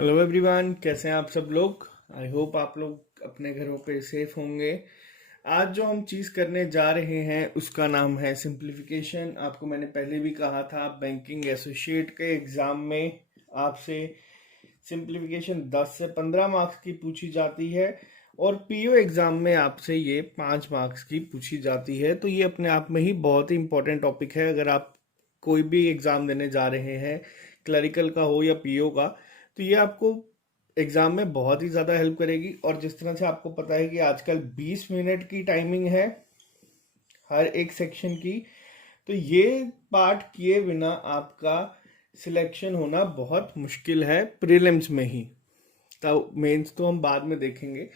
Hello everyone, कैसे हैं आप सब लोग। आई होप आप लोग अपने घरों पे सेफ होंगे। आज जो हम चीज़ करने जा रहे हैं उसका नाम है सिंप्लीफिकेशन। आपको मैंने पहले भी कहा था, बैंकिंग एसोसिएट के एग्ज़ाम में आपसे सिंप्लीफिकेशन 10 से 15 मार्क्स की पूछी जाती है और पीओ एग्ज़ाम में आपसे ये 5 मार्क्स की पूछी जाती है। तो ये अपने आप में ही बहुत ही इंपॉर्टेंट टॉपिक है। अगर आप कोई भी एग्ज़ाम देने जा रहे हैं, क्लरिकल का हो या पीओ का, तो ये आपको एग्जाम में बहुत ही ज़्यादा हेल्प करेगी। और जिस तरह से आपको पता है कि आजकल 20 मिनट की टाइमिंग है हर एक सेक्शन की, तो ये पार्ट किए बिना आपका सिलेक्शन होना बहुत मुश्किल है प्रीलिम्स में ही। तब मेंस तो हम बाद में देखेंगे।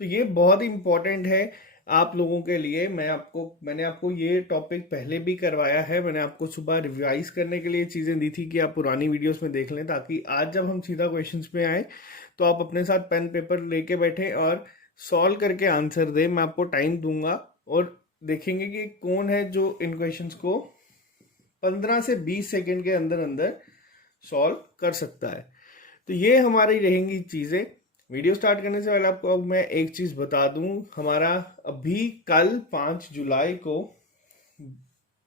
तो ये बहुत ही इम्पोर्टेंट है आप लोगों के लिए। मैंने आपको ये टॉपिक पहले भी करवाया है। मैंने आपको सुबह रिवाइज करने के लिए चीज़ें दी थी कि आप पुरानी वीडियोस में देख लें, ताकि आज जब हम सीधा क्वेश्चंस पे आए तो आप अपने साथ पेन पेपर लेके बैठे और सॉल्व करके आंसर दें। मैं आपको टाइम दूंगा और देखेंगे कि कौन है जो इन क्वेश्चंस को 15 से 20 सेकेंड के अंदर अंदर सॉल्व कर सकता है। तो ये हमारी रहेंगी चीज़ें। वीडियो स्टार्ट करने से पहले आपको अब मैं एक चीज़ बता दूं, हमारा अभी कल 5 जुलाई को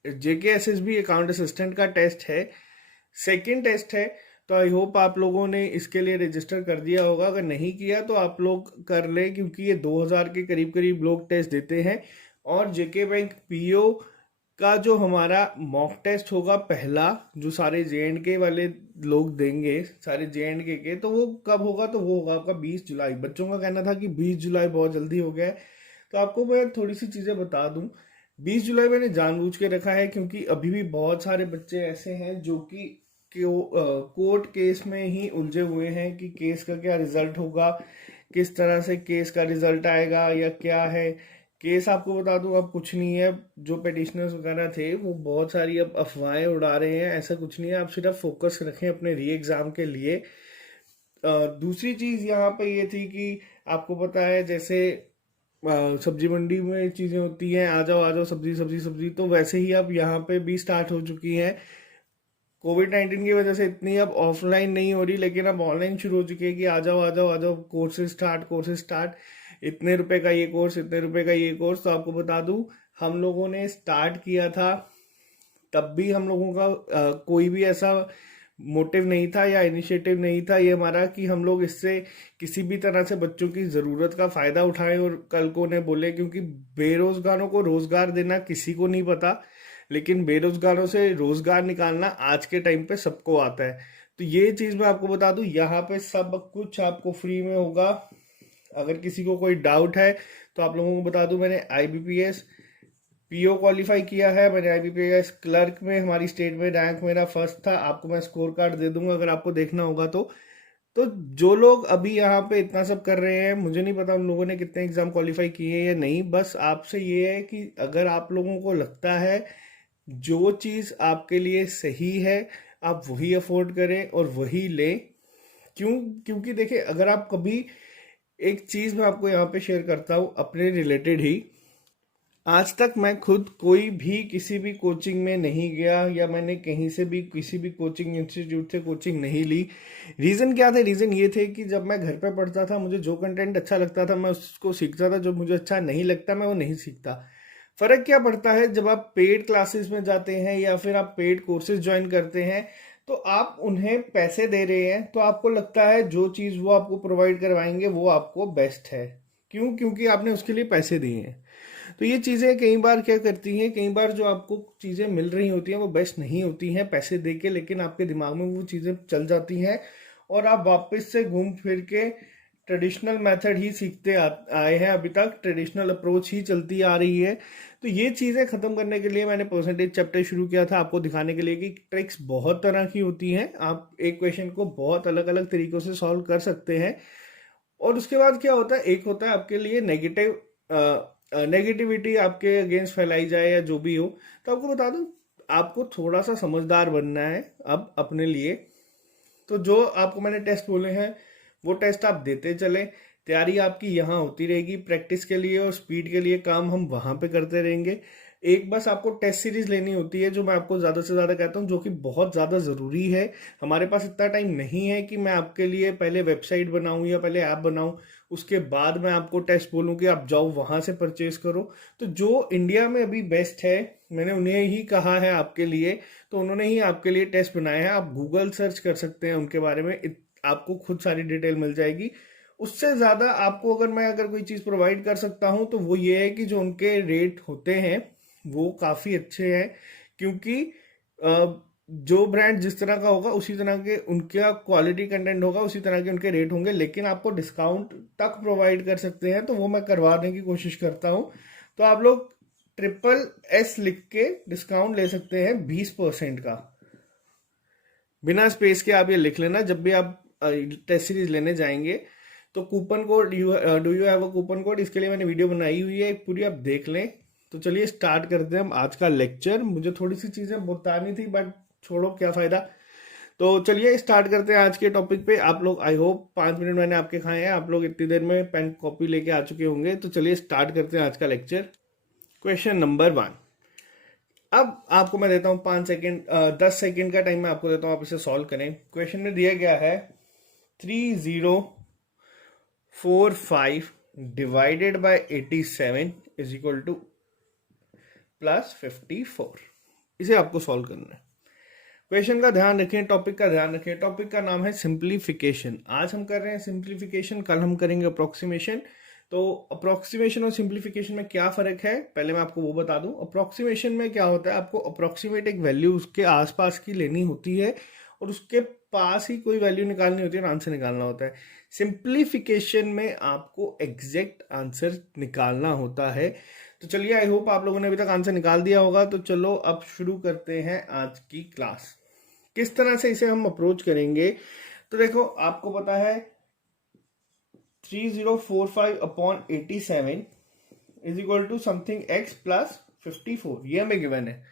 जेकेएसएसबी अकाउंट असिस्टेंट का टेस्ट है, सेकंड टेस्ट है। तो आई होप आप लोगों ने इसके लिए रजिस्टर कर दिया होगा। अगर नहीं किया तो आप लोग कर लें, क्योंकि ये 2000 के करीब करीब लोग टेस्ट देते हैं। और जेके बैंक पीओ का जो हमारा मॉक टेस्ट होगा पहला, जो सारे जेएंडके वाले लोग देंगे, सारे जेएंडके के, तो वो कब होगा? तो वो होगा आपका 20 जुलाई। बच्चों का कहना था कि 20 जुलाई बहुत जल्दी हो गया है। तो आपको मैं थोड़ी सी चीज़ें बता दूं। 20 जुलाई मैंने जानबूझ के रखा है क्योंकि अभी भी बहुत सारे बच्चे ऐसे हैं जो कि कोर्ट केस में ही उलझे हुए हैं कि केस का क्या रिजल्ट होगा, किस तरह से केस का रिजल्ट आएगा या क्या है। केस आपको बता दूं अब कुछ नहीं है। जो पिटिशनर्स वगैरह थे वो बहुत सारी अब अफवाहें उड़ा रहे हैं। ऐसा कुछ नहीं है। आप सिर्फ फोकस रखें अपने री एग्ज़ाम के लिए। दूसरी चीज़ यहाँ पे ये थी कि आपको पता है, जैसे सब्जी मंडी में चीज़ें होती हैं, आ जाओ सब्जी सब्जी सब्जी, तो वैसे ही अब यहाँ पे भी स्टार्ट हो चुकी है। कोविड-19 की वजह से इतनी अब ऑफलाइन नहीं हो रही, लेकिन अब ऑनलाइन शुरू हो चुकी है कि आ जाओ, कोर्सेज स्टार्ट, इतने रुपए का ये कोर्स, इतने रुपए का ये कोर्स। तो आपको बता दूं, हम लोगों ने स्टार्ट किया था तब भी हम लोगों का कोई भी ऐसा मोटिव नहीं था या इनिशिएटिव नहीं था ये हमारा कि हम लोग इससे किसी भी तरह से बच्चों की ज़रूरत का फ़ायदा उठाएं और कल को उन्हें बोले। क्योंकि बेरोजगारों को रोज़गार देना किसी को नहीं पता, लेकिन बेरोजगारों से रोज़गार निकालना आज के टाइम पे सबको आता है। तो ये चीज़ मैं आपको बता दूं, यहाँ पे सब कुछ आपको फ्री में होगा। अगर किसी को कोई डाउट है तो आप लोगों को बता दूं, मैंने आईबीपीएस पीओ क्वालिफाई किया है। मैंने आईबीपीएस क्लर्क में हमारी स्टेट में रैंक मेरा फर्स्ट था। आपको मैं स्कोर कार्ड दे दूंगा अगर आपको देखना होगा तो जो लोग अभी यहाँ पे इतना सब कर रहे हैं, मुझे नहीं पता उन लोगों ने कितने एग्जाम क्वालिफाई किए हैं या नहीं। बस आपसे ये है कि अगर आप लोगों को लगता है जो चीज़ आपके लिए सही है, आप वही अफोर्ड करें और वही लें। क्यों? क्योंकि देखिए, अगर आप कभी, एक चीज़ मैं आपको यहाँ पे शेयर करता हूँ अपने रिलेटेड ही। आज तक मैं खुद कोई भी किसी भी कोचिंग में नहीं गया या मैंने कहीं से भी किसी भी कोचिंग इंस्टीट्यूट से कोचिंग नहीं ली। रीज़न क्या थे? रीज़न ये थे कि जब मैं घर पे पढ़ता था, मुझे जो कंटेंट अच्छा लगता था मैं उसको सीखता था, जो मुझे अच्छा नहीं लगता मैं वो नहीं सीखता। फ़र्क क्या पड़ता है जब आप पेड क्लासेस में जाते हैं या फिर आप पेड कोर्सेज ज्वाइन करते हैं, तो आप उन्हें पैसे दे रहे हैं, तो आपको लगता है जो चीज़ वो आपको प्रोवाइड करवाएंगे वो आपको बेस्ट है। क्यों? क्योंकि आपने उसके लिए पैसे दिए हैं। तो ये चीज़ें कई बार क्या करती हैं, कई बार जो आपको चीज़ें मिल रही होती हैं वो बेस्ट नहीं होती हैं पैसे दे के, लेकिन आपके दिमाग में वो चीज़ें चल जाती हैं और आप वापस से घूम फिर के ट्रेडिशनल मेथड ही सीखते आए हैं। अभी तक ट्रेडिशनल अप्रोच ही चलती आ रही है। तो ये चीज़ें ख़त्म करने के लिए मैंने परसेंटेज चैप्टर शुरू किया था, आपको दिखाने के लिए कि ट्रिक्स बहुत तरह की होती हैं। आप एक क्वेश्चन को बहुत अलग अलग तरीक़ों से सॉल्व कर सकते हैं। और उसके बाद क्या होता है, एक होता है आपके लिए नेगेटिविटी आपके अगेंस्ट फैलाई जाए या जो भी हो। तो आपको बता दूं, आपको थोड़ा सा समझदार बनना है अब अपने लिए। तो जो आपको मैंने टेस्ट बोले हैं वो टेस्ट आप देते चलें। तैयारी आपकी यहाँ होती रहेगी प्रैक्टिस के लिए और स्पीड के लिए काम हम वहाँ पे करते रहेंगे। एक बस आपको टेस्ट सीरीज लेनी होती है, जो मैं आपको ज़्यादा से ज़्यादा कहता हूँ, जो कि बहुत ज़्यादा ज़रूरी है। हमारे पास इतना टाइम नहीं है कि मैं आपके लिए पहले वेबसाइट बनाऊँ या पहले ऐप बनाऊँ, उसके बाद मैं आपको टेस्ट बोलूँ कि आप जाओ वहाँ से परचेज करो। तो जो इंडिया में अभी बेस्ट है, मैंने उन्हें ही कहा है आपके लिए, तो उन्होंने ही आपके लिए टेस्ट बनाए हैं। आप गूगल सर्च कर सकते हैं उनके बारे में, आपको खुद सारी डिटेल मिल जाएगी। उससे ज़्यादा आपको अगर कोई चीज़ प्रोवाइड कर सकता हूँ तो वो ये है कि जो उनके रेट होते हैं वो काफ़ी अच्छे हैं, क्योंकि जो ब्रांड जिस तरह का होगा उसी तरह के उनका क्वालिटी कंटेंट होगा, उसी तरह के उनके रेट होंगे, लेकिन आपको डिस्काउंट तक प्रोवाइड कर सकते हैं, तो वो मैं करवाने की कोशिश करता हूँ। तो आप लोग SSS लिख के डिस्काउंट ले सकते हैं 20% का, बिना स्पेस के। आप ये लिख लेना जब भी आप टेस्ट सीरीज लेने जाएंगे। तो coupon code, do you have a coupon code, इसके लिए मैंने वीडियो बनाई हुई है, पूरी आप देख लें। तो चलिए स्टार्ट करते हैं हम आज का लेक्चर। मुझे थोड़ी सी चीज़ें बतानी थी, बट छोड़ो, क्या फ़ायदा। तो चलिए स्टार्ट करते हैं आज के टॉपिक पे। आप लोग, आई होप 5 मिनट मैंने आपके खाए हैं, आप लोग इतनी देर में पेन कॉपी लेके आ चुके होंगे। तो चलिए स्टार्ट करते हैं आज का लेक्चर। Question number 1। अब आपको मैं देता हूँ 5 सेकेंड, 10 सेकेंड का टाइम मैं आपको देता हूँ, आप इसे सॉल्व करें। क्वेश्चन में दिया गया है 3045 divided by 87 is equal to +54। इसे आपको सॉल्व करना है। क्वेश्चन का ध्यान रखें, टॉपिक का ध्यान रखें। टॉपिक का नाम है सिंप्लीफिकेशन। आज हम कर रहे हैं सिंप्लीफिकेशन, कल हम करेंगे अप्रोक्सीमेशन। तो अप्रोक्सीमेशन और सिंप्लीफिकेशन में क्या फ़र्क है, पहले मैं आपको वो बता दूं। अप्रोक्सीमेशन में क्या होता है, आपको अप्रोक्सीमेट एक वैल्यू उसके आसपास की लेनी होती है और उसके पास ही कोई वैल्यू निकालनी होती है और आंसर निकालना होता है। सिंप्लीफिकेशन में आपको एग्जैक्ट आंसर निकालना होता है। तो चलिए, आई होप आप लोगों ने अभी तक आंसर निकाल दिया होगा। तो चलो अब शुरू करते हैं आज की क्लास। किस तरह से इसे हम अप्रोच करेंगे, तो देखो आपको पता है 3045/87 is equal to something x +54, ये हमें गिवन है।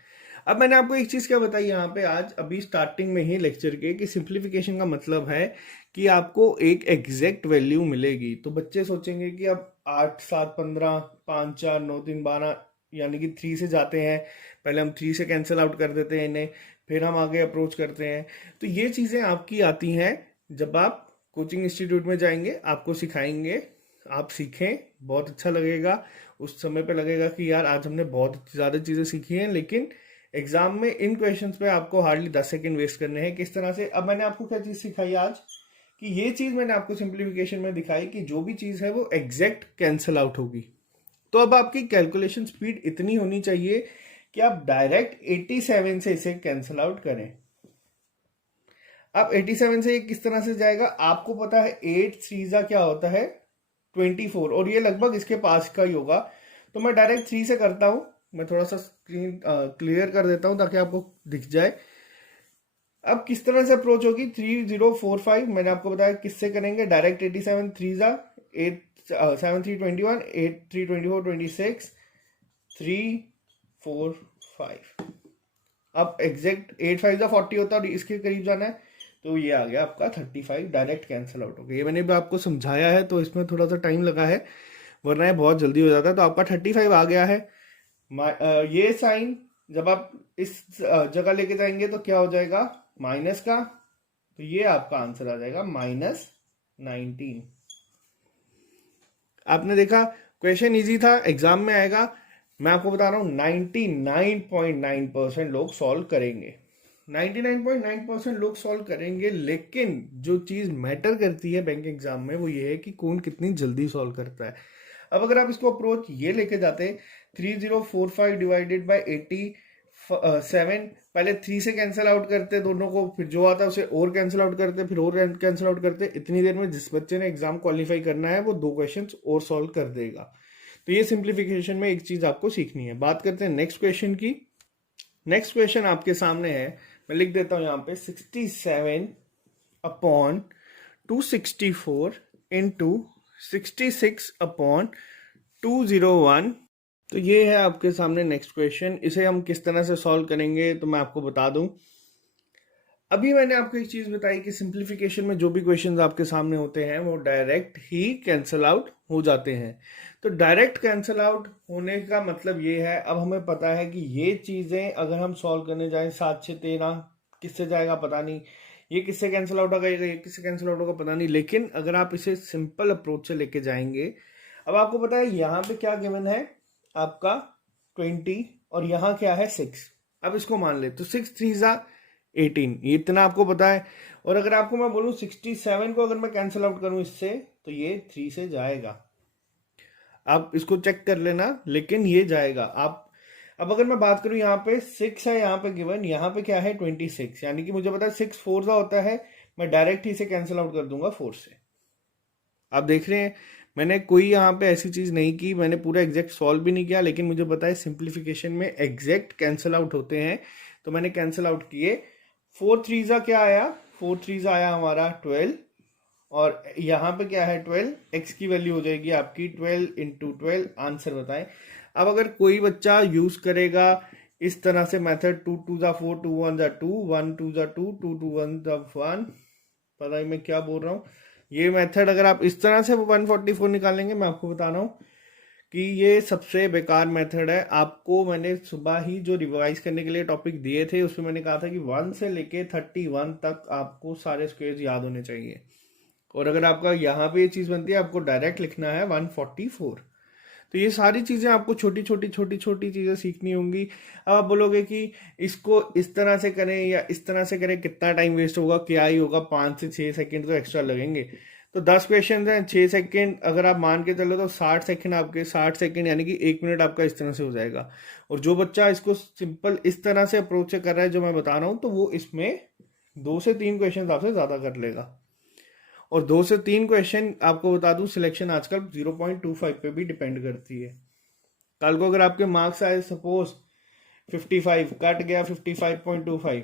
अब मैंने आपको एक चीज क्या बताई यहाँ पे आज अभी स्टार्टिंग में ही लेक्चर के, कि सिंप्लीफिकेशन का मतलब है कि आपको एक एग्जैक्ट वैल्यू मिलेगी। तो बच्चे सोचेंगे कि अब 8 7 15 5 4 9 3 12, यानी कि 3 से जाते हैं, पहले हम 3 से कैंसिल आउट कर देते हैं इन्हें, फिर हम आगे अप्रोच करते हैं। तो ये चीज़ें आपकी आती हैं जब आप कोचिंग इंस्टीट्यूट में जाएंगे, आपको सिखाएंगे, आप सीखें, बहुत अच्छा लगेगा। उस समय पे लगेगा कि यार आज हमने बहुत ज़्यादा चीज़ें सीखी हैं, लेकिन एग्जाम में इन क्वेश्चंस पे आपको हार्डली 10 सेकेंड वेस्ट करने हैं। किस तरह से, अब मैंने आपको क्या चीज़ सिखाई आज, कि ये चीज़ मैंने आपको सिंप्लीफिकेशन में दिखाई कि जो भी चीज़ है वो एग्जैक्ट कैंसिल आउट होगी। तो अब आपकी कैलकुलेशन स्पीड इतनी होनी चाहिए कि आप डायरेक्ट 87 से इसे कैंसिल आउट करें। अब 87 से ये किस तरह से जाएगा, आपको पता है 8 3 क्या होता है 24, और ये लगभग इसके पास का ही होगा। तो मैं डायरेक्ट 3 से करता हूं, मैं थोड़ा सा स्क्रीन क्लियर कर देता हूं ताकि आपको दिख जाए। अब किस तरह से अप्रोच होगी, 3045 मैंने आपको बताया किससे करेंगे, डायरेक्ट 87 3 8 7 3 21 8 3 24 26 3 4 5। अब एग्जैक्ट 8 5 40 होता है और इसके करीब जाना है, तो ये आ गया आपका 35, डायरेक्ट कैंसिल आउट हो गया। ये मैंने भी आपको समझाया है तो इसमें थोड़ा सा टाइम लगा है, वरना ये बहुत जल्दी हो जाता है। तो आपका 35 आ गया है। ये साइन जब आप इस जगह लेके जाएंगे तो क्या हो जाएगा, माइनस का, तो ये आपका आंसर आ जाएगा -19। आपने देखा क्वेश्चन इजी था, एग्जाम में आएगा। मैं आपको बता रहा हूं 99.9% लोग सॉल्व करेंगे, 99.9% लोग सॉल्व करेंगे। लेकिन जो चीज मैटर करती है बैंक एग्जाम में वो ये है कि कौन कितनी जल्दी सॉल्व करता है। अब अगर आप इसको अप्रोच ये लेके जाते 3045 डिवाइडेड बाय 87, पहले 3 से कैंसिल आउट करते दोनों को, फिर जो आता है उसे और कैंसिल आउट करते, फिर और कैंसिल आउट करते, इतनी देर में जिस बच्चे ने एग्जाम क्वालिफाई करना है वो 2 क्वेश्चंस और सॉल्व कर देगा। तो ये सिंप्लीफिकेशन में एक चीज आपको सीखनी है। बात करते हैं नेक्स्ट क्वेश्चन की। नेक्स्ट क्वेश्चन आपके सामने है, मैं लिख देता हूं यहाँ पे 67/264 इंटू 66/201। तो ये है आपके सामने नेक्स्ट क्वेश्चन। इसे हम किस तरह से सॉल्व करेंगे तो मैं आपको बता दूं। अभी मैंने आपको एक चीज बताई कि सिंप्लीफिकेशन में जो भी क्वेश्चंस आपके सामने होते हैं वो डायरेक्ट ही कैंसिल आउट हो जाते हैं। तो डायरेक्ट कैंसिल आउट होने का मतलब ये है, अब हमें पता है कि ये चीज़ें अगर हम सॉल्व करने जाएं 7 6 13 किससे जाएगा पता नहीं, ये किससे कैंसिल आउट होगा, ये किससे कैंसिल आउट होगा पता नहीं, लेकिन अगर आप इसे सिंपल अप्रोच से लेके जाएंगे, अब आपको पता है यहाँ पे क्या गिवन है आपका 20 और यहाँ क्या है 6। अब इसको मान ले तो 6 3 18, ये इतना आपको पता है। और अगर आपको मैं बोलूँ 67 को अगर मैं कैंसिल आउट करूँ इससे तो ये 3 से जाएगा, आप इसको चेक कर लेना, लेकिन ये जाएगा। आप अब अगर मैं बात करूं यहाँ पे 6 है यहाँ पे गिवन, यहाँ पे क्या है 26, यानी कि मुझे पता है 6 4 का होता है, मैं डायरेक्ट ही इसे कैंसिल आउट कर दूंगा 4 से। आप देख रहे हैं मैंने कोई यहाँ पे ऐसी चीज नहीं की, मैंने पूरा एग्जैक्ट सॉल्व भी नहीं किया, लेकिन मुझे पता है सिंप्लीफिकेशन में एग्जैक्ट कैंसिल आउट होते हैं, तो मैंने कैंसिल आउट किए। 4 3 क्या आया, 4 3 आया हमारा 12, और यहाँ पे क्या है 12, x की वैल्यू हो जाएगी आपकी 12 इंटू 12। आंसर बताएं। अब अगर कोई बच्चा यूज करेगा इस तरह से मेथड 2 2 4 2 1 2 1 2 2 2 2 1 1, पता ही मैं क्या बोल रहा हूँ, ये मेथड अगर आप इस तरह से 144 निकालेंगे, मैं आपको बता रहा हूँ कि ये सबसे बेकार मेथड है। आपको मैंने सुबह ही जो रिवाइज करने के लिए टॉपिक दिए थे उसमें मैंने कहा था कि 1 से लेके 31 तक आपको सारे स्क्वायर्स याद होने चाहिए, और अगर आपका यहाँ पे ये चीज बनती है आपको डायरेक्ट लिखना है 144। तो ये सारी चीजें आपको छोटी छोटी चीजें सीखनी होंगी। अब आप बोलोगे कि इसको इस तरह से करें या इस तरह से करें, कितना टाइम वेस्ट होगा, क्या ही होगा, 5 से 6 सेकंड तो एक्स्ट्रा लगेंगे। तो 10 क्वेश्चन हैं, 6 सेकंड अगर आप मान के चलो तो 60 सेकंड आपके, 60 सेकंड यानी कि 1 मिनट आपका इस तरह से हो जाएगा। और जो बच्चा इसको सिंपल इस तरह से अप्रोच से कर रहा है जो मैं बता रहा हूँ, तो वो इसमें 2 से 3 क्वेश्चन आपसे ज्यादा कर लेगा। और 2 से 3 क्वेश्चन आपको बता दूं सिलेक्शन आजकल 0.25 पे भी डिपेंड करती है। कल को अगर आपके मार्क्स आए सपोज 55, कट गया 55.25,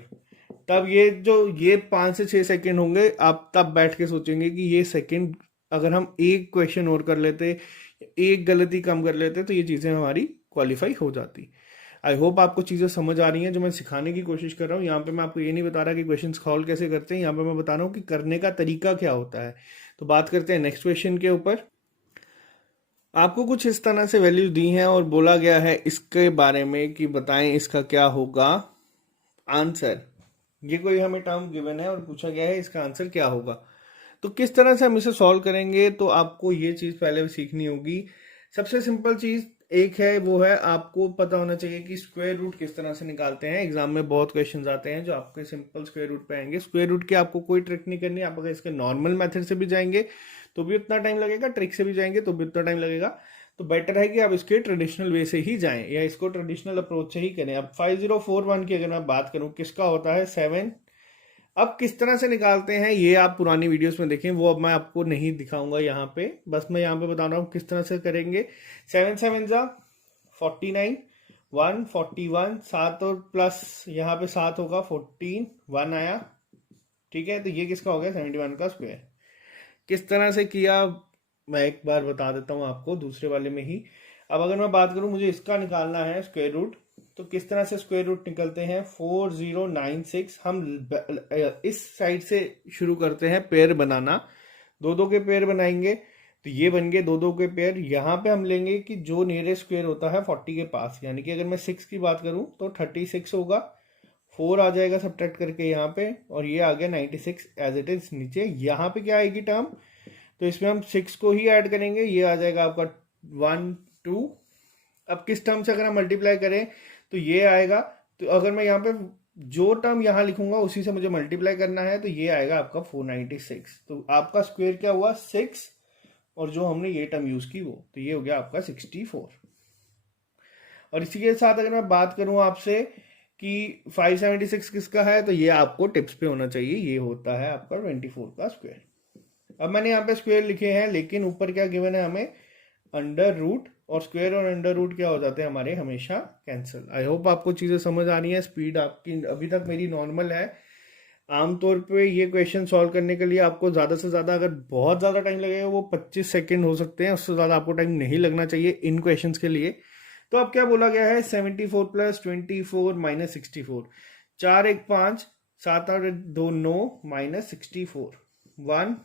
तब ये 5 से 6 सेकंड होंगे, आप तब बैठ के सोचेंगे कि ये सेकंड अगर हम एक क्वेश्चन और कर लेते, एक गलती कम कर लेते, तो ये चीजें हमारी क्वालिफाई हो जाती। आई होप आपको चीज़ें समझ आ रही हैं जो मैं सिखाने की कोशिश कर रहा हूँ। यहाँ पे मैं आपको ये नहीं बता रहा कि क्वेश्चन सॉल्व कैसे करते हैं, यहाँ पे मैं बता रहा हूँ कि करने का तरीका क्या होता है। तो बात करते हैं नेक्स्ट क्वेश्चन के ऊपर। आपको कुछ इस तरह से वैल्यूज दी हैं और बोला गया है इसके बारे में कि बताएं इसका क्या होगा आंसर। ये कोई हमें टर्म गिवन है और पूछा गया है इसका आंसर क्या होगा। तो किस तरह से हम इसे सॉल्व करेंगे, तो आपको ये चीज़ पहले सीखनी होगी। सबसे सिंपल चीज़ एक है, वो है आपको पता होना चाहिए कि स्क्वायर रूट किस तरह से निकालते हैं। एग्जाम में बहुत क्वेश्चंस आते हैं जो आपके सिंपल स्क्वायर रूट पे आएंगे। स्क्वायर रूट की आपको कोई ट्रिक नहीं करनी। आप अगर इसके नॉर्मल मेथड से भी जाएंगे तो भी उतना टाइम लगेगा, ट्रिक से भी जाएंगे तो भी उतना टाइम लगेगा। तो बेटर है कि आप इसके ट्रेडिशनल वे से ही जाएं या इसको ट्रेडिशनल अप्रोच से ही करें। अब 5041 की अगर मैं बात करूं, किसका होता है 7। अब किस तरह से निकालते हैं ये आप पुरानी वीडियोस में देखें, वो अब मैं आपको नहीं दिखाऊंगा यहाँ पे, बस मैं यहाँ पे बता रहा हूँ किस तरह से करेंगे। 7 7 49, 141, 7 और प्लस यहाँ पे 7 होगा 14, 1 आया, ठीक है। तो ये किसका हो गया 71 का स्क्वायर। किस तरह से किया मैं एक बार बता देता हूँ आपको दूसरे वाले में ही। अब अगर मैं बात करूँ मुझे इसका निकालना है स्क्वायर रूट, तो किस तरह से स्क्वायर रूट निकलते हैं 4096। हम इस साइड से शुरू करते हैं पेयर बनाना, दो दो के पेयर बनाएंगे, तो ये बन गए दो दो के पेयर। यहाँ पे हम लेंगे कि जो नियरेस्ट स्क्वायर होता है 40 के पास, यानी कि अगर मैं 6 की बात करूँ तो 36 होगा, 4 आ जाएगा सब्ट्रैक्ट करके यहाँ पे, और ये आ गया 96 एज इट इज नीचे। यहाँ पे क्या आएगी टर्म, तो इसमें हम 6 को ही ऐड करेंगे, ये आ जाएगा आपका 1 2। अब किस टर्म से अगर हम मल्टीप्लाई करें तो ये आएगा, तो अगर मैं यहाँ पे जो टर्म यहाँ लिखूंगा उसी से मुझे मल्टीप्लाई करना है, तो ये आएगा आपका 496। तो आपका स्क्वायर क्या हुआ 6, और जो हमने ये टर्म यूज की वो, तो ये हो गया आपका 64। और इसी के साथ अगर मैं बात करूं आपसे कि 576 किसका है, तो ये आपको टिप्स पे होना चाहिए, ये होता है आपका 24 का स्क्वायर। अब मैंने यहाँ पे स्क्वायर लिखे हैं, लेकिन ऊपर क्या गिवन है हमें अंडर रूट, और स्क्वायर और अंडर रूट क्या हो जाते हैं हमारे हमेशा कैंसिल। आई होप आपको चीजें समझ आ रही है। स्पीड आपकी अभी तक मेरी नॉर्मल है। आमतौर पे ये क्वेश्चन सॉल्व करने के लिए आपको ज़्यादा से ज़्यादा, अगर बहुत ज़्यादा टाइम लगेगा वो 25 सेकंड हो सकते हैं, उससे ज़्यादा आपको टाइम नहीं लगना चाहिए इन क्वेश्चंस के लिए। तो अब क्या बोला गया है 74 प्लस 24 माइनस 64, 4 1 5 7 8 2 9 माइनस 64 1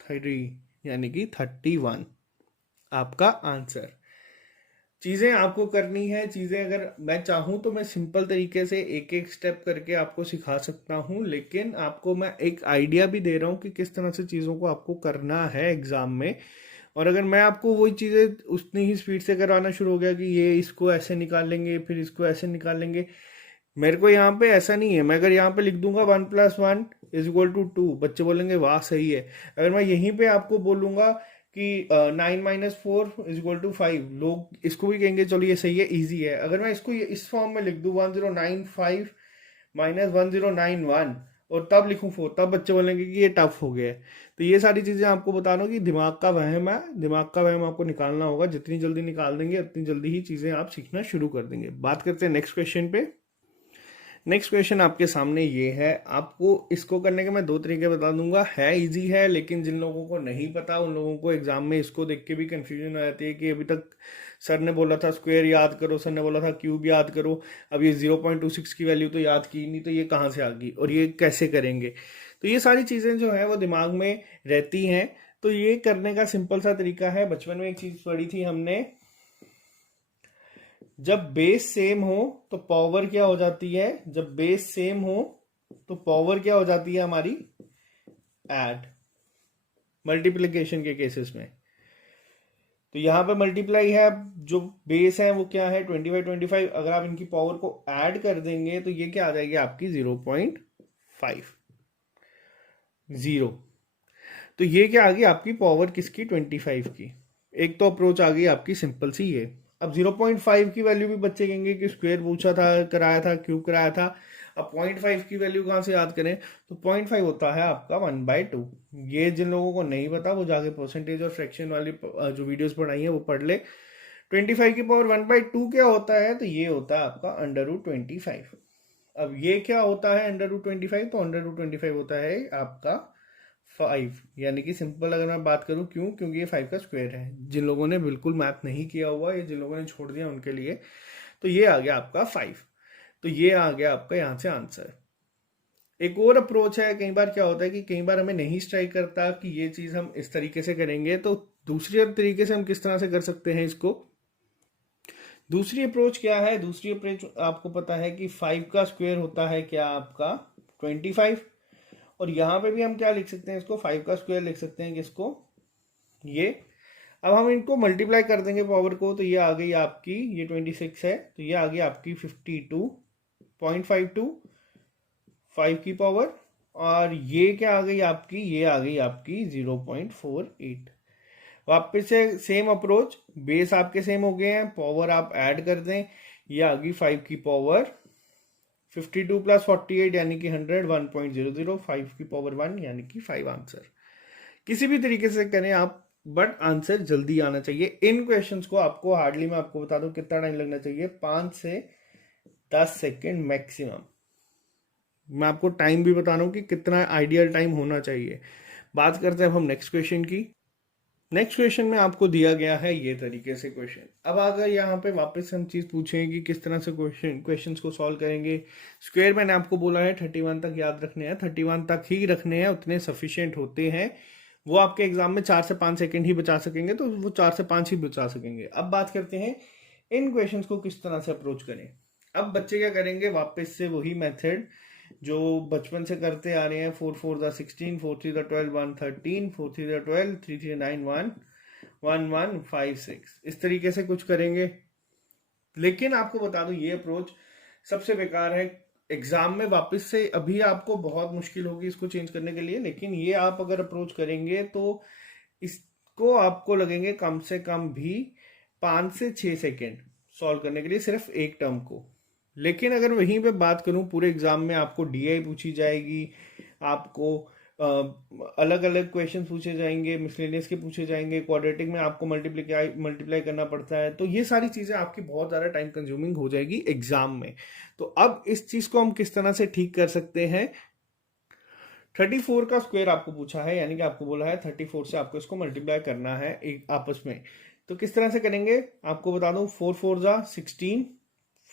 3, यानी कि 31। आपका आंसर। चीज़ें आपको करनी है, चीज़ें अगर मैं चाहूँ तो मैं सिंपल तरीके से एक एक स्टेप करके आपको सिखा सकता हूँ, लेकिन आपको मैं एक आइडिया भी दे रहा हूँ कि किस तरह से चीज़ों को आपको करना है एग्ज़ाम में। और अगर मैं आपको वही चीज़ें उतनी ही स्पीड से करवाना शुरू हो गया कि ये इसको ऐसे निकाल लेंगे फिर इसको ऐसे निकाल लेंगे, मेरे को यहाँ पे ऐसा नहीं है। मैं अगर यहाँ पे लिख दूंगा 1+1 = 2, बच्चे बोलेंगे वाह सही है। अगर मैं यहीं पे आपको बोलूंगा कि 9 - 4 = 5, लोग इसको भी कहेंगे चलो ये सही है, इजी है। अगर मैं इसको इस फॉर्म में लिख दूँ 1095 - 1091 और तब लिखूं 4, तब बच्चे बोलेंगे कि ये टफ हो गया है। तो ये सारी चीज़ें आपको बता रहा हूँ कि दिमाग का वहम है, दिमाग का वहम आपको निकालना होगा। जितनी जल्दी निकाल देंगे उतनी जल्दी ही चीज़ें आप सीखना शुरू कर देंगे। बात करते हैं नेक्स्ट क्वेश्चन पे। नेक्स्ट क्वेश्चन आपके सामने ये है। आपको इसको करने के मैं दो तरीके बता दूंगा। है इजी है, लेकिन जिन लोगों को नहीं पता उन लोगों को एग्जाम में इसको देख के भी कंफ्यूजन आ जाती है कि अभी तक सर ने बोला था स्क्वायर याद करो, सर ने बोला था क्यूब याद करो, अब ये 0.26 की वैल्यू तो याद की नहीं, तो ये कहाँ से आ गई और ये कैसे करेंगे। तो ये सारी चीज़ें जो है वो दिमाग में रहती हैं। तो ये करने का सिंपल सा तरीका है। बचपन में एक चीज़ पढ़ी थी हमने, जब बेस सेम हो तो पावर क्या हो जाती है, जब बेस सेम हो तो पावर क्या हो जाती है हमारी, ऐड, मल्टीप्लिकेशन के केसेस में। तो यहां पे मल्टीप्लाई है, जो बेस है वो क्या है 25 अगर आप इनकी पावर को ऐड कर देंगे तो ये क्या आ जाएगी आपकी 0.5 0। तो ये क्या आ गई आपकी पावर किसकी 25 की। एक तो अप्रोच आ गई आपकी सिंपल सी ये। अब 0.5 की वैल्यू भी बच्चे कहेंगे कि स्क्वायर पूछा था, कराया था, क्यूब कराया था। अब 0.5 की वैल्यू कहाँ से याद करें, तो 0.5 होता है आपका 1/2। ये जिन लोगों को नहीं पता वो जाके परसेंटेज और फ्रैक्शन वाली जो वीडियोस पढ़ाई है वो पढ़ ले। 25 की पावर 1/2 क्या होता है, तो ये होता है आपका √25। अब ये क्या होता है √25, तो √25 होता है आपका 5, यानी कि सिंपल अगर मैं बात करूं, क्यों, क्योंकि ये 5 का स्क्वायर है। जिन लोगों ने बिल्कुल मैथ नहीं किया हुआ, ये जिन लोगों ने छोड़ दिया उनके लिए, तो ये आ गया आपका 5। तो ये आ गया आपका यहां से आंसर। एक और अप्रोच है, कई बार क्या होता है कि कई बार हमें नहीं स्ट्राइक करता कि ये चीज हम इस तरीके से करेंगे, तो दूसरी तरीके से हम किस तरह से कर सकते हैं इसको। दूसरी अप्रोच क्या है, दूसरी अप्रोच आपको पता है कि 5 का स्क्वायर होता है क्या आपका 25। और यहां पे भी हम क्या लिख सकते हैं, इसको 5 का स्क्वायर लिख सकते हैं किसको, ये। अब हम इनको मल्टीप्लाई कर देंगे पावर को, तो ये आ गई आपकी, ये 26 है तो ये आ गई आपकी 52.52 5 की पावर। और ये क्या आ गई आपकी, ये आ गई आपकी 0.48। वापस से सेम अप्रोच, बेस आपके सेम हो गए हैं, पावर आप ऐड कर दें, ये आ गई 5 की पावर 52 + 48 यानी कि 100, 1.00, 5 की पावर 1 यानी कि 5 आंसर। किसी भी तरीके से करें आप, बट आंसर जल्दी आना चाहिए। इन क्वेश्चंस को आपको हार्डली, मैं आपको बता दूं कितना टाइम लगना चाहिए, 5 से 10 सेकेंड मैक्सिमम। मैं आपको टाइम भी बता रहा हूं कि कितना आइडियल टाइम होना चाहिए। बात करते हैं अब हम नेक्स्ट क्वेश्चन की। नेक्स्ट क्वेश्चन में आपको दिया गया है ये तरीके से क्वेश्चन। अब अगर यहाँ पे वापस हम चीज पूछें कि किस तरह से क्वेश्चंस को सॉल्व करेंगे। स्क्वायर मैंने आपको बोला है 31 तक याद रखने हैं, 31 तक ही रखने हैं, उतने सफिशिएंट होते हैं। वो आपके एग्जाम में 4 से 5 सेकंड ही बचा सकेंगे, तो वो 4 से 5 ही बचा सकेंगे। अब बात करते हैं इन क्वेश्चंस को किस तरह से अप्रोच करें। अब बच्चे क्या करेंगे, वापस से वही मेथड जो बचपन से करते आ रहे हैं, 4 4 = 16, 4 3 = 12, 113, 4 3 = 12, 3 3 = 9, 1 1 1 5 6, इस तरीके से कुछ करेंगे। लेकिन आपको बता दूं ये अप्रोच सबसे बेकार है। एग्जाम में वापस से अभी आपको बहुत मुश्किल होगी इसको चेंज करने के लिए, लेकिन ये आप अगर अप्रोच करेंगे तो इसको आपको लगेंगे कम से कम भी 5 से 6 सेकेंड सॉल्व करने के लिए, सिर्फ एक टर्म को। लेकिन अगर वहीं पे बात करूं, पूरे एग्जाम में आपको डीआई पूछी जाएगी, आपको अलग अलग क्वेश्चन पूछे जाएंगे, मिसलेनियस के पूछे जाएंगे, क्वाड्रेटिक में आपको मल्टीप्लाई करना पड़ता है, तो ये सारी चीजें आपकी बहुत ज्यादा टाइम कंज्यूमिंग हो जाएगी एग्जाम में। तो अब इस चीज को हम किस तरह से ठीक कर सकते हैं। 34 का स्क्वायर आपको पूछा है, यानी कि आपको बोला है 34 से आपको इसको मल्टीप्लाई करना है एक आपस में। तो किस तरह से करेंगे आपको बता दूं, 4 4 = 16,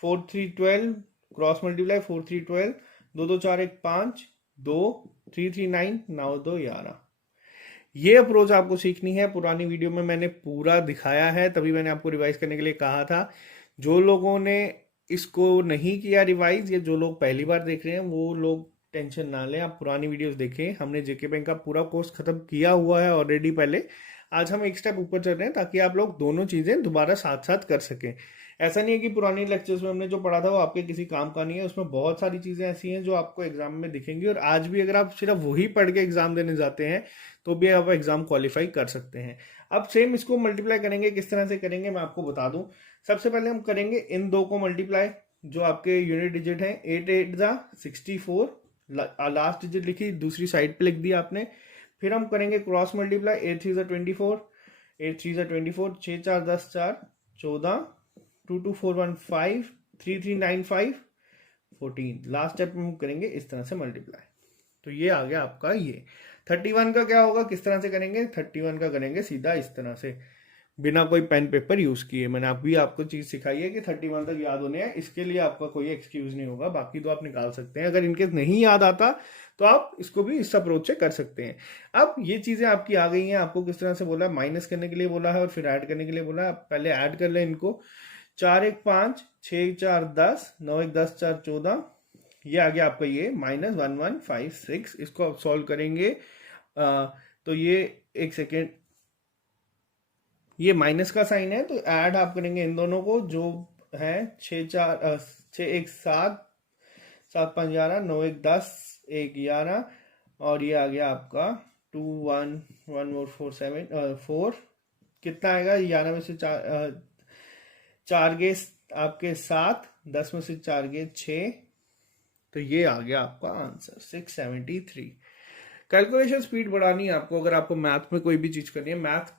4 3 12, क्रॉस मल्टीप्लाई 4 3 12, 2 2 4 1 5, 2 3 3 9, 9 2 11। ये अप्रोच आपको सीखनी है। पुरानी वीडियो में मैंने पूरा दिखाया है, तभी मैंने आपको रिवाइज करने के लिए कहा था। जो लोगों ने इसको नहीं किया रिवाइज, या जो लोग पहली बार देख रहे हैं, वो लोग टेंशन ना लें, आप पुरानी वीडियोस देखें। हमने जेके बैंक का पूरा कोर्स खत्म किया हुआ है ऑलरेडी पहले। आज हम एक स्टेप ऊपर चल रहे हैं ताकि आप लोग दोनों चीज़ें दोबारा साथ साथ कर सकें। ऐसा नहीं है कि पुरानी लेक्चर्स में हमने जो पढ़ा था वो आपके किसी काम का नहीं है। उसमें बहुत सारी चीज़ें ऐसी हैं जो आपको एग्जाम में दिखेंगी, और आज भी अगर आप सिर्फ वही पढ़ के एग्जाम देने जाते हैं तो भी आप एग्जाम क्वालिफाई कर सकते हैं। अब सेम इसको मल्टीप्लाई करेंगे, किस तरह से करेंगे मैं आपको बता दूं। सबसे पहले हम करेंगे इन दो को मल्टीप्लाई, जो आपके यूनिट डिजिट है। 8 8 जा 64, लास्ट डिजिट लिखी, दूसरी साइड पे लिख दिया आपने। फिर हम करेंगे क्रॉस मल्टीप्लाई, 8 3 जा 24, 8 3 जा 24, 6 4 10 4 14, 2 2 4 1 5, 3 3 9 5 14। लास्ट स्टेप में हम करेंगे इस तरह से मल्टीप्लाई। तो ये आ गया आपका ये। 31 का क्या होगा, किस तरह से करेंगे? 31 का करेंगे सीधा इस तरह से, बिना कोई पेन पेपर यूज किए। मैंने अभी आपको चीज सिखाई है कि 31 तक याद होने हैं, इसके लिए आपका कोई एक्सक्यूज नहीं होगा। बाकी तो आप निकाल सकते हैं। अगर इनके नहीं याद आता तो आप इसको भी इस अप्रोच से कर सकते हैं। अब ये चीजें आपकी आ गई हैं। आपको किस तरह से बोला है, माइनस करने के लिए बोला है और फिर ऐड करने के लिए बोला है। पहले ऐड कर ले इनको। 4 1 5, 6 4 10, 9 1 10 4 14, ये आ गया आपका ये माइनस 1 1 5 6। इसको आप सॉल्व करेंगे तो ये एक सेकेंड, ये माइनस का साइन है तो ऐड आप करेंगे इन दोनों को, जो है 6 4 6 1 7, 7 5 11, 9 1 10, 1 11, और ये आ गया आपका 2 1 1 4 7 4। कितना आएगा? 11 में से 4 गए आपके 7, 10 में से 4 गए 6, तो ये आ गया आपका आंसर 673। कैलकुलेशन स्पीड बढ़ानी है आपको। अगर आपको मैथ में कोई भी चीज करनी है, मैथ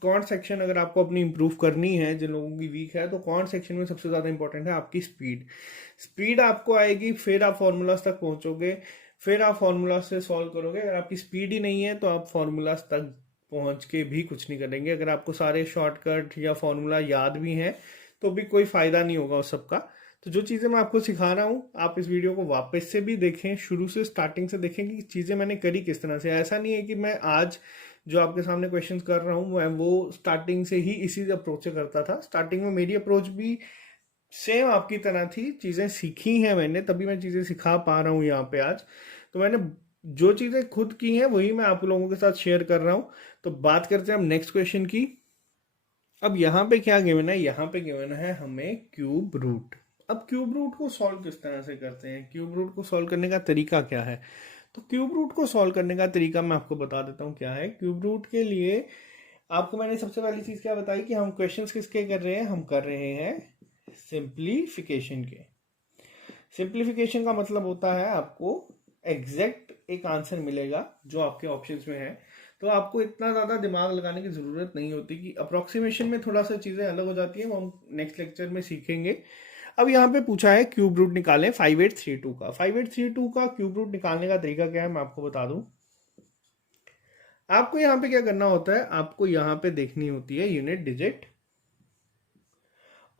कौन सेक्शन अगर आपको अपनी इंप्रूव करनी है, जिन लोगों की वीक है, तो कौन सेक्शन में सबसे ज्यादा इंपॉर्टेंट है? आपकी स्पीड। स्पीड आपको आएगी, फिर आप फॉर्मूलाज तक पहुंचोगे, फिर आप फॉर्मूला से सॉल्व करोगे। अगर आपकी स्पीड ही नहीं है तो आप फॉर्मूलाज तक पहुंच के भी कुछ नहीं करेंगे। अगर आपको सारे शॉर्टकट या फॉर्मूला याद भी हैं तो भी कोई फायदा नहीं होगा उस सबका। तो जो चीज़ें मैं आपको सिखा रहा हूँ, आप इस वीडियो को वापस से भी देखें, शुरू से स्टार्टिंग से देखें कि चीज़ें मैंने करी किस तरह से। ऐसा नहीं है कि मैं आज जो आपके सामने क्वेश्चंस कर रहा हूँ मैं वो स्टार्टिंग से ही इसी अप्रोच से करता था। स्टार्टिंग में मेरी अप्रोच भी सेम आपकी तरह थी। चीज़ें सीखी हैं मैंने, तभी मैं चीज़ें सिखा पा रहा हूँ यहाँ पे आज। तो मैंने जो चीज़ें खुद की हैं वही मैं आप लोगों के साथ शेयर कर रहा हूँ। तो बात करते हैं हम नेक्स्ट क्वेश्चन की। अब यहाँ पे क्या गिवन है? यहाँ पे गिवन है हमें क्यूब रूट। अब क्यूब रूट को सॉल्व किस तरह से करते हैं, क्यूब रूट को सॉल्व करने का तरीका क्या है? तो क्यूब रूट को सॉल्व करने का तरीका मैं आपको बता देता हूँ क्या है। क्यूब रूट के लिए आपको मैंने सबसे पहली चीज क्या बताई कि हम क्वेश्चंस किसके कर रहे हैं? हम कर रहे हैं सिंप्लीफिकेशन के। सिंप्लीफिकेशन का मतलब होता है आपको एग्जैक्ट एक आंसर मिलेगा जो आपके ऑप्शंस में है, तो आपको इतना ज्यादा दिमाग लगाने की जरूरत नहीं होती। कि अप्रोक्सीमेशन में थोड़ा सा चीजें अलग हो जाती है, वो हम नेक्स्ट लेक्चर में सीखेंगे। अब यहाँ पे पूछा है क्यूब रूट निकालें 5832 का। 5832 का क्यूब रूट निकालने का तरीका क्या है मैं आपको बता दूं। आपको यहाँ पे क्या करना होता है, आपको यहाँ पे देखनी होती है यूनिट डिजिट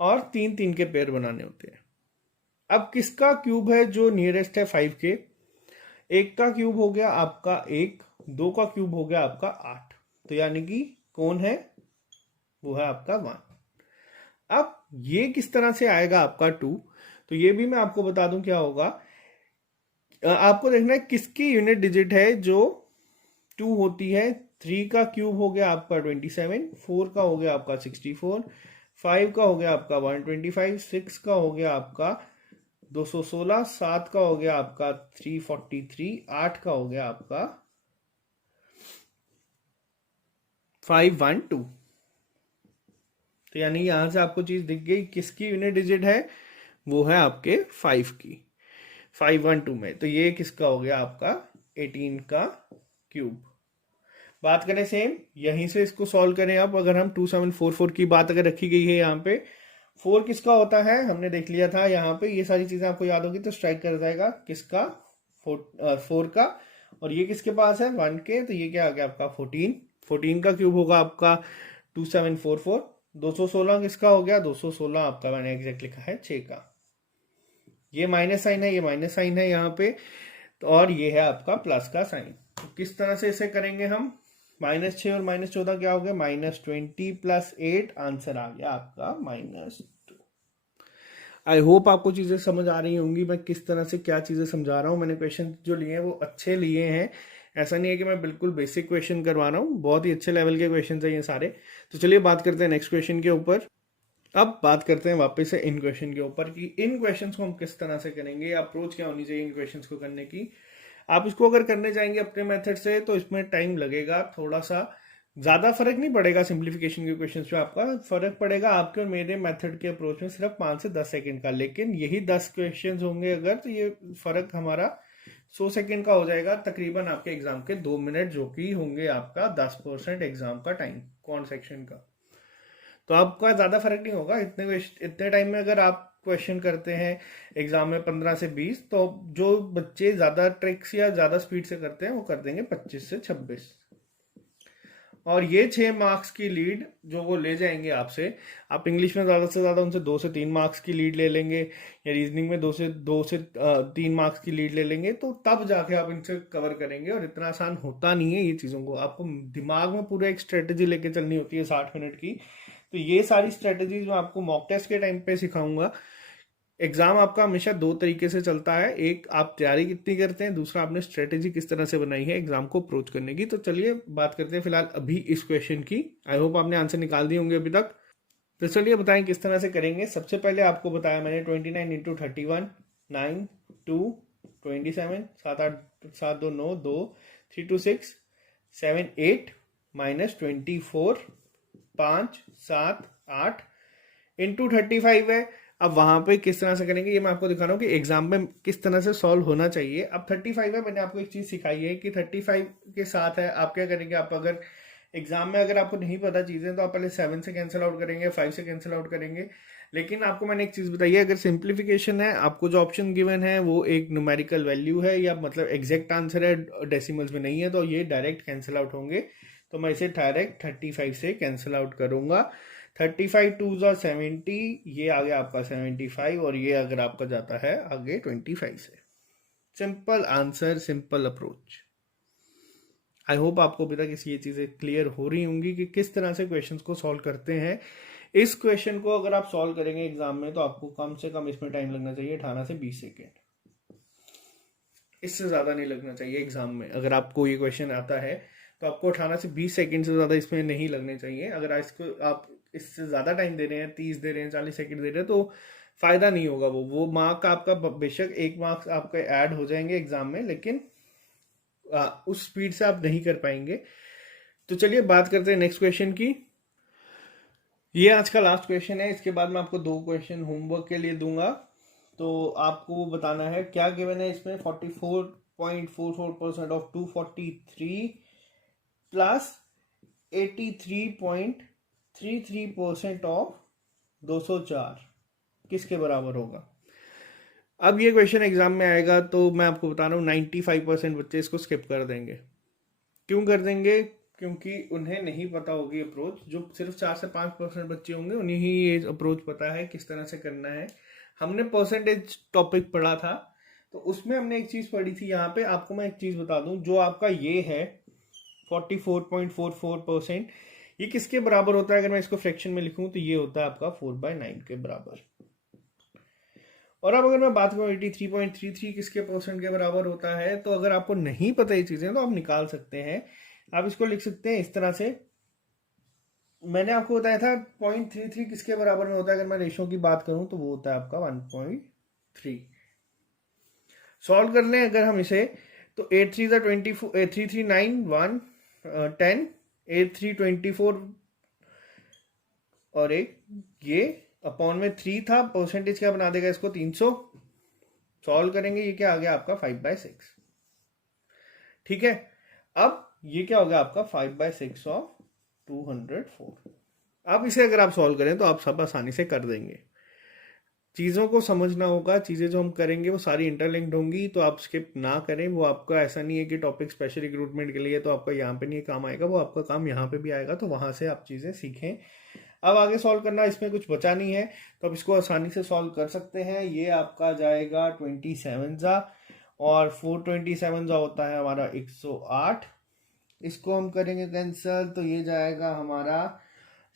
और 3 3 के पेयर बनाने होते हैं। अब किसका क्यूब है जो नियरेस्ट है 5 के? एक का क्यूब हो गया आपका 1, 2 का क्यूब हो गया आपका 8, तो यानी कि कौन है? वो है आपका 1। अब ये किस तरह से आएगा आपका 2? तो ये भी मैं आपको बता दूं क्या होगा। आपको देखना है किसकी यूनिट डिजिट है जो 2 होती है। 3 का क्यूब हो गया आपका 27, 4 का हो गया आपका 64, 5 का हो गया आपका 125, 6 का हो गया आपका 216, 7 का हो गया आपका 343, 8 का हो गया आपका 512। तो यानी यहां से आपको चीज दिख गई किसकी यूनिट डिजिट है, वो है आपके 5 की, 512 में। तो ये किसका हो गया आपका 18 का क्यूब। बात करें सेम यहीं से इसको सॉल्व करें। अब अगर हम 2744 की बात अगर रखी गई है यहाँ पे, 4 किसका होता है हमने देख लिया था। यहाँ पे ये सारी चीजें आपको याद होगी तो स्ट्राइक कर जाएगा किसका, 4 का। और ये किसके पास है 1 के, तो ये क्या आ गया आपका 14। 14 का क्यूब होगा आपका 2744। 216 किसका हो गया, 216 आपका मैंने एग्जैक्ट लिखा है 6 का। ये माइनस साइन है, ये माइनस साइन है यहाँ पे, तो और ये है आपका प्लस का साइन। तो किस तरह से इसे करेंगे हम, -6 और -14 क्या हो गया, -20 + 8, आंसर आ गया आपका -2। आई होप आपको चीज़ें समझ आ रही होंगी मैं किस तरह से क्या चीज़ें समझा रहा हूँ। मैंने क्वेश्चन जो लिए हैं वो अच्छे लिए हैं, ऐसा नहीं है कि मैं बिल्कुल बेसिक क्वेश्चन करवा रहा हूँ, बहुत ही अच्छे लेवल के क्वेश्चन हैं ये सारे। तो चलिए बात करते हैं नेक्स्ट क्वेश्चन के ऊपर। अब बात करते हैं वापस से इन क्वेश्चन के ऊपर कि इन क्वेश्चंस को हम किस तरह से करेंगे, अप्रोच क्या होनी चाहिए इन क्वेश्चंस को करने की। आप इसको अगर करने जाएंगे अपने मेथड से तो इसमें टाइम लगेगा थोड़ा सा, ज़्यादा फर्क नहीं पड़ेगा सिंप्लीफिकेशन के क्वेश्चंस पे, आपका फर्क पड़ेगा आपके और मेरे मेथड के अप्रोच में सिर्फ 5 से 10 सेकंड का। लेकिन यही 10 क्वेश्चंस होंगे अगर, तो ये फर्क हमारा 100 सेकंड का हो जाएगा तकरीबन आपके एग्जाम के 2 मिनट, जो कि होंगे आपका 10% एग्जाम का टाइम कौन सेक्शन का। तो आपका ज़्यादा फर्क नहीं होगा इतने टाइम में। अगर आप क्वेश्चन करते हैं एग्जाम में 15 से 20, तो जो बच्चे ज़्यादा ट्रिक्स या ज़्यादा स्पीड से करते हैं वो कर देंगे 25 से 26। और ये 6 मार्क्स की लीड जो वो ले जाएंगे आपसे, आप इंग्लिश में ज़्यादा से ज़्यादा उनसे 2 से 3 मार्क्स की लीड ले लेंगे, या रीजनिंग में 2 से 3 मार्क्स की लीड ले लेंगे, तो तब जाके आप इनसे कवर करेंगे। और इतना आसान होता नहीं है ये चीज़ों को, आपको दिमाग में पूरा एक स्ट्रेटेजी लेके चलनी होती है 60 मिनट की। तो ये सारी स्ट्रेटेजीज मैं आपको मॉक टेस्ट के टाइम पे सिखाऊंगा। एग्जाम आपका हमेशा 2 तरीके से चलता है, एक आप तैयारी कितनी करते हैं, दूसरा आपने स्ट्रेटेजी किस तरह से बनाई है एग्जाम को अप्रोच करने की। तो चलिए बात करते हैं फिलहाल अभी इस क्वेश्चन की। आई होप आपने आंसर निकाल दिए होंगे अभी तक। तो चलिए बताएं किस तरह से करेंगे। सबसे पहले आपको बताया मैंने 29 × 31, 9 2 27, 7 8 7 2 9 2 3 2 6 7 8 -24 5 7 8 इंटू 35 है। अब वहां पे किस तरह से करेंगे ये मैं आपको दिखा रहा हूँ कि एग्जाम में किस तरह से सॉल्व होना चाहिए। अब 35 है, मैंने आपको एक चीज सिखाई है कि 35 के साथ है आप क्या करेंगे, आप अगर एग्जाम में अगर आपको नहीं पता चीजें तो आप पहले 7 से कैंसिल आउट करेंगे, 5 से कैंसिल आउट करेंगे। लेकिन आपको मैंने एक चीज बताई है, अगर सिंप्लीफिकेशन है, आपको जो ऑप्शन गिवन है वो एक न्यूमेरिकल वैल्यू है या मतलब एग्जैक्ट आंसर है, डेसिमल्स में नहीं है, तो ये डायरेक्ट कैंसिल आउट होंगे। तो मैं इसे डायरेक्ट 35 से कैंसिल आउट करूंगा। 35 2 ज़ा 70, ये आ गया आपका 75, और ये अगर आपका जाता है आगे 25 से। Simple answer, simple approach. I hope आपको अभी तक ये चीज़ें क्लियर हो रही होंगी कि किस तरह से क्वेश्चंस को सॉल्व करते हैं। इस क्वेश्चन को अगर आप सॉल्व करेंगे एग्जाम में तो आपको कम से कम इसमें टाइम लगना चाहिए 18 से 20 सेकेंड, इससे ज़्यादा नहीं लगना चाहिए एग्जाम में। अगर आपको ये क्वेश्चन आता है तो आपको 18 से 20 सेकेंड से ज़्यादा इसमें नहीं लगने चाहिए। अगर इसको आप इससे ज़्यादा टाइम दे रहे हैं, 30 दे रहे हैं, 40 सेकेंड दे रहे हैं, तो फ़ायदा नहीं होगा। वो मार्क आपका बेशक 1 मार्क्स आपके ऐड हो जाएंगे एग्जाम में, लेकिन उस स्पीड से आप नहीं कर पाएंगे। तो चलिए बात करते हैं नेक्स्ट क्वेश्चन की। ये आज का लास्ट क्वेश्चन है, इसके बाद मैं आपको 2 क्वेश्चन होमवर्क के लिए दूंगा। तो आपको वो बताना है क्या गिवन है इसमें। 44.44% ऑफ 243 प्लस 83.33% ऑफ 204 किसके बराबर होगा। अब ये क्वेश्चन एग्जाम में आएगा तो मैं आपको बता रहा हूँ 95% बच्चे इसको स्किप कर देंगे। क्यों कर देंगे? क्योंकि उन्हें नहीं पता होगी अप्रोच। जो सिर्फ 4 से 5% बच्चे होंगे उन्हें ही ये अप्रोच पता है किस तरह से करना है। हमने परसेंटेज टॉपिक पढ़ा था तो उसमें हमने एक चीज पढ़ी थी। यहाँ पे आपको मैं एक चीज बता दूं, जो आपका ये है 44.44%, ये किसके बराबर होता है? अगर मैं इसको फ्रैक्शन में लिखूं तो ये होता है आपका 4/9 के बराबर। और अब अगर मैं बात करूं 83.33 किसके परसेंट के बराबर होता है, तो अगर आपको नहीं पता ये चीजें तो आप निकाल सकते हैं। आप इसको लिख सकते हैं इस तरह से। मैंने आपको बताया था 0.33 किसके बराबर में होता है। अगर मैं रेशो की बात करूं तो वो होता है आपका 1.3। सॉल्व कर लें अगर हम इसे तो 8 3 24, 3 3 9 1 10, 8 3 24 और एक ये अपॉन में 3 था। परसेंटेज क्या बना देगा इसको? 300। सॉल्व करेंगे, ये क्या आ गया आपका 5/6। ठीक है, अब ये क्या होगा आपका 5/6 ऑफ 204। अब इसे अगर आप सॉल्व करें तो आप सब आसानी से कर देंगे। चीज़ों को समझना होगा, चीज़ें जो हम करेंगे वो सारी इंटरलिंक्ड होंगी, तो आप स्किप ना करें। वो आपका ऐसा नहीं है कि टॉपिक स्पेशल रिक्रूटमेंट के लिए तो आपका यहाँ पे नहीं काम आएगा, वो आपका काम यहाँ पे भी आएगा, तो वहाँ से आप चीज़ें सीखें। अब आगे सॉल्व करना, इसमें कुछ बचा नहीं है तो आप इसको आसानी से सॉल्व कर सकते हैं। ये आपका जाएगा 27 जा, और 427 जा होता है हमारा 108। इसको हम करेंगे कैंसिल, तो ये जाएगा हमारा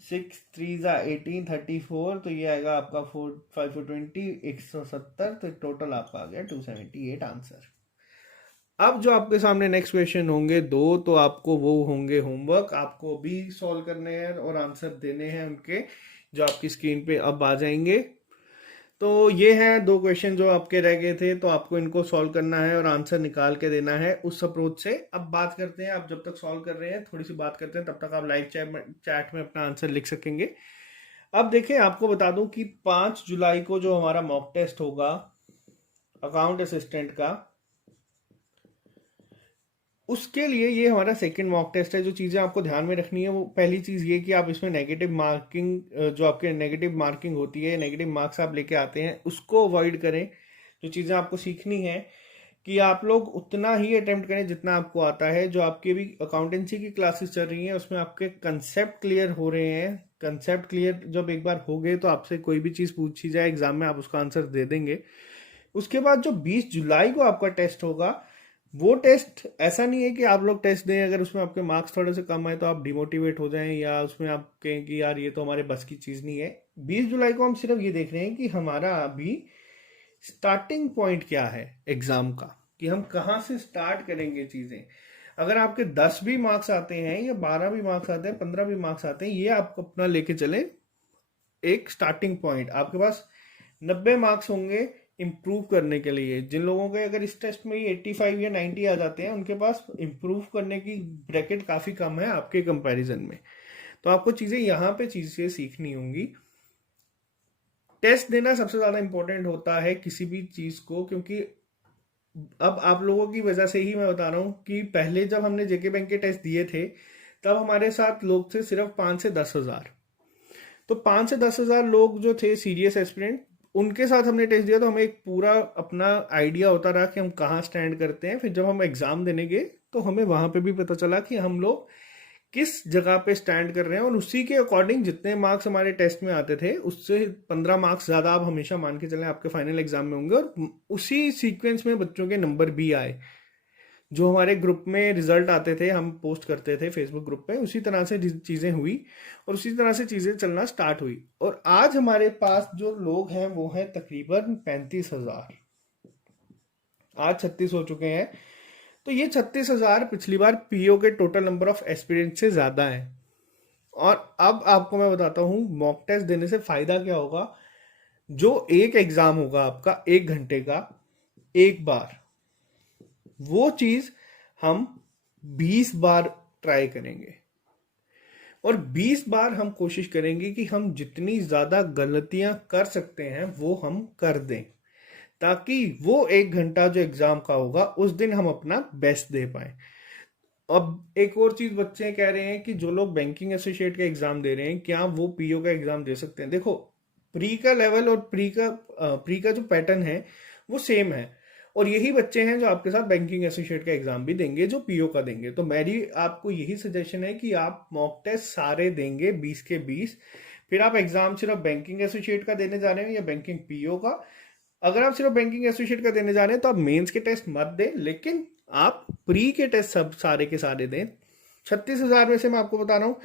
6 3 ज़ा 18 34, तो ये आएगा आपका 4 5 4 20 170, तो टोटल आपका आ गया 278 आंसर। अब जो आपके सामने नेक्स्ट क्वेश्चन होंगे दो, तो आपको वो होंगे होमवर्क, आपको भी सॉल्व करने हैं और आंसर देने हैं उनके, जो आपकी स्क्रीन पे अब आ जाएंगे। तो ये हैं दो क्वेश्चन जो आपके रह गए थे, तो आपको इनको सॉल्व करना है और आंसर निकाल के देना है उस अप्रोच से। अब बात करते हैं, आप जब तक सॉल्व कर रहे हैं थोड़ी सी बात करते हैं, तब तक आप लाइव चैट में अपना आंसर लिख सकेंगे। अब देखिए, आपको बता दूं कि 5 जुलाई को जो हमारा मॉक टेस्ट होगा अकाउंट असिस्टेंट का, उसके लिए ये हमारा सेकंड मॉक टेस्ट है। जो चीज़ें आपको ध्यान में रखनी है, वो पहली चीज़ ये कि आप इसमें नेगेटिव मार्किंग, जो आपके नेगेटिव मार्किंग होती है, नेगेटिव मार्क्स आप लेके आते हैं, उसको अवॉइड करें। जो चीज़ें आपको सीखनी है कि आप लोग उतना ही अटेम्प्ट करें जितना आपको आता है। जो आपकी भी अकाउंटेंसी की क्लासेस चल रही हैं, उसमें आपके कंसेप्ट क्लियर हो रहे हैं। कंसेप्ट क्लियर जब एक बार हो गए, तो आपसे कोई भी चीज़ पूछी जाए एग्जाम में, आप उसका आंसर दे देंगे। उसके बाद जो 20 जुलाई को आपका टेस्ट होगा, वो टेस्ट ऐसा नहीं है कि आप लोग टेस्ट दें, अगर उसमें आपके मार्क्स थोड़े से कम आए तो आप डिमोटिवेट हो जाएं, या उसमें आप कहें कि यार ये तो हमारे बस की चीज़ नहीं है। 20 जुलाई को हम सिर्फ ये देख रहे हैं कि हमारा अभी स्टार्टिंग पॉइंट क्या है एग्जाम का, कि हम कहाँ से स्टार्ट करेंगे चीज़ें। अगर आपके 10 भी मार्क्स आते हैं, या 12 भी मार्क्स आते हैं, 15 भी मार्क्स आते हैं, ये आप अपना लेके चले एक स्टार्टिंग पॉइंट। आपके पास 90 मार्क्स होंगे इम्प्रूव करने के लिए। जिन लोगों के अगर इस टेस्ट में ही 85 या 90 आ जाते हैं, उनके पास इम्प्रूव करने की ब्रैकेट काफ़ी कम है आपके कंपैरिजन में। तो आपको चीज़ें यहाँ पे चीज़ें सीखनी होंगी। टेस्ट देना सबसे ज़्यादा इंपॉर्टेंट होता है किसी भी चीज़ को, क्योंकि अब आप लोगों की वजह से ही मैं बता रहा हूँ कि पहले जब हमने जेके बैंक के टेस्ट दिए थे, तब हमारे साथ लोग थे सिर्फ 5 से 10 हज़ार। तो 5 से 10 हज़ार लोग जो थे सीरियस एस्पिरेंट, उनके साथ हमने टेस्ट दिया, तो हमें एक पूरा अपना आइडिया होता रहा कि हम कहाँ स्टैंड करते हैं। फिर जब हम एग्ज़ाम देने गए, तो हमें वहाँ पे भी पता चला कि हम लोग किस जगह पे स्टैंड कर रहे हैं, और उसी के अकॉर्डिंग जितने मार्क्स हमारे टेस्ट में आते थे, उससे 15 मार्क्स ज़्यादा आप हमेशा मान के चलें आपके फाइनल एग्जाम में होंगे। और उसी सीक्वेंस में बच्चों के नंबर भी आए। जो हमारे ग्रुप में रिजल्ट आते थे, हम पोस्ट करते थे फेसबुक ग्रुप पे, उसी तरह से चीज़ें हुई और उसी तरह से चीज़ें चलना स्टार्ट हुई। और आज हमारे पास जो लोग हैं वो हैं तकरीबन 35,000। आज 36 हो चुके हैं। तो ये 36,000 पिछली बार पीओ के टोटल नंबर ऑफ एस्पिरेंट से ज़्यादा है। और अब आपको मैं बताता हूँ मॉक टेस्ट देने से फ़ायदा क्या होगा। जो एक एग्ज़ाम होगा आपका 1 घंटे का, एक बार, वो चीज़ हम 20 बार ट्राई करेंगे। और 20 बार हम कोशिश करेंगे कि हम जितनी ज़्यादा गलतियां कर सकते हैं वो हम कर दें, ताकि वो 1 घंटा जो एग्ज़ाम का होगा, उस दिन हम अपना बेस्ट दे पाए। अब एक और चीज़ बच्चे कह रहे हैं कि जो लोग बैंकिंग एसोसिएट का एग्ज़ाम दे रहे हैं, क्या वो पीओ का एग्ज़ाम दे सकते हैं। देखो, प्री का लेवल और प्री का जो पैटर्न है वो सेम है। और यही बच्चे हैं जो आपके साथ बैंकिंग एसोसिएट का एग्जाम भी देंगे, जो पीओ का देंगे। तो मेरी आपको यही सजेशन है कि आप मॉक टेस्ट सारे देंगे 20 के 20। फिर आप एग्जाम सिर्फ बैंकिंग एसोसिएट का देने जा रहे हैं या बैंकिंग पीओ का। अगर आप सिर्फ बैंकिंग एसोसिएट का देने जा रहे हैं तो आप मेंस के टेस्ट मत दें, लेकिन आप प्री के टेस्ट सब सारे के सारे दें। 36,000 में से मैं आपको बता रहा हूँ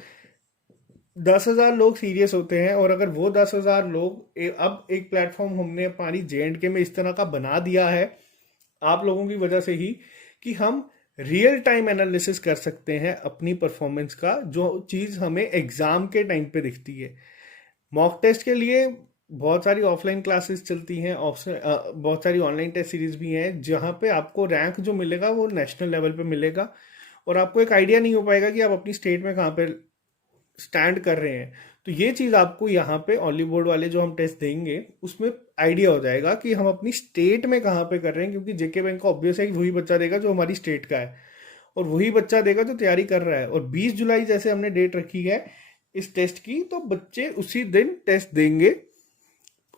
10,000 लोग सीरियस होते हैं। और अगर वो 10,000 लोग अब एक प्लेटफॉर्म हमने हमारी JNK में इस तरह का बना दिया है आप लोगों की वजह से ही, कि हम रियल टाइम एनालिसिस कर सकते हैं अपनी परफॉर्मेंस का, जो चीज़ हमें एग्जाम के टाइम पे दिखती है। मॉक टेस्ट के लिए बहुत सारी ऑफलाइन क्लासेस चलती हैं, बहुत सारी ऑनलाइन टेस्ट सीरीज भी हैं, जहाँ पे आपको रैंक जो मिलेगा वो नेशनल लेवल पे मिलेगा। और आपको एक आइडिया नहीं हो पाएगा कि आप अपनी स्टेट में कहाँ पे स्टैंड कर रहे हैं। तो ये चीज़ आपको यहाँ पे ऑली बोर्ड वाले जो हम टेस्ट देंगे उसमें आइडिया हो जाएगा कि हम अपनी स्टेट में कहाँ पे कर रहे हैं। क्योंकि जेके बैंक का ऑब्वियस है कि वही बच्चा देगा जो हमारी स्टेट का है, और वही बच्चा देगा जो तैयारी कर रहा है। और 20 जुलाई जैसे हमने डेट रखी है इस टेस्ट की, तो बच्चे उसी दिन टेस्ट देंगे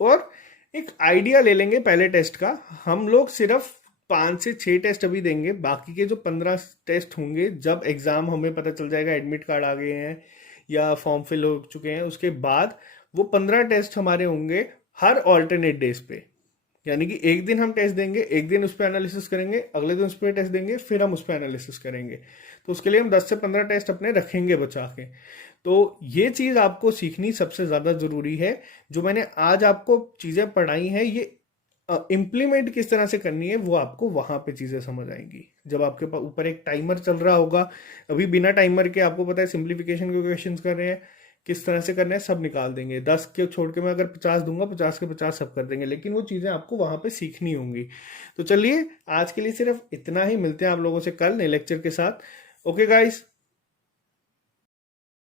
और एक आइडिया ले लेंगे पहले टेस्ट का। हम लोग सिर्फ 5 से 6 टेस्ट अभी देंगे, बाकी के जो 15 टेस्ट होंगे, जब एग्ज़ाम हमें पता चल जाएगा एडमिट कार्ड आ गए हैं या फॉर्म फिल हो चुके हैं, उसके बाद वो 15 टेस्ट हमारे होंगे हर ऑल्टरनेट डेज पे। यानी कि एक दिन हम टेस्ट देंगे, एक दिन उस पर एनालिसिस करेंगे, अगले दिन उस पर टेस्ट देंगे, फिर हम उस पर एनालिसिस करेंगे। तो उसके लिए हम 10 से 15 टेस्ट अपने रखेंगे बचा के। तो ये चीज़ आपको सीखनी सबसे ज़्यादा ज़रूरी है। जो मैंने आज आपको चीज़ें पढ़ाई हैं, ये इम्प्लीमेंट किस तरह से करनी है वो आपको वहां पे चीजें समझ आएंगी जब आपके पास ऊपर एक टाइमर चल रहा होगा। अभी बिना टाइमर के आपको पता है सिंप्लीफिकेशन के क्वेश्चंस कर रहे हैं, किस तरह से करना है सब निकाल देंगे। 10 के छोड़ के मैं अगर 50 दूंगा, 50 के 50 सब कर देंगे, लेकिन वो चीजें आपको वहां पे सीखनी होंगी। तो चलिए आज के लिए सिर्फ इतना ही, मिलते हैं आप लोगों से कल नए लेक्चर के साथ। Okay guys.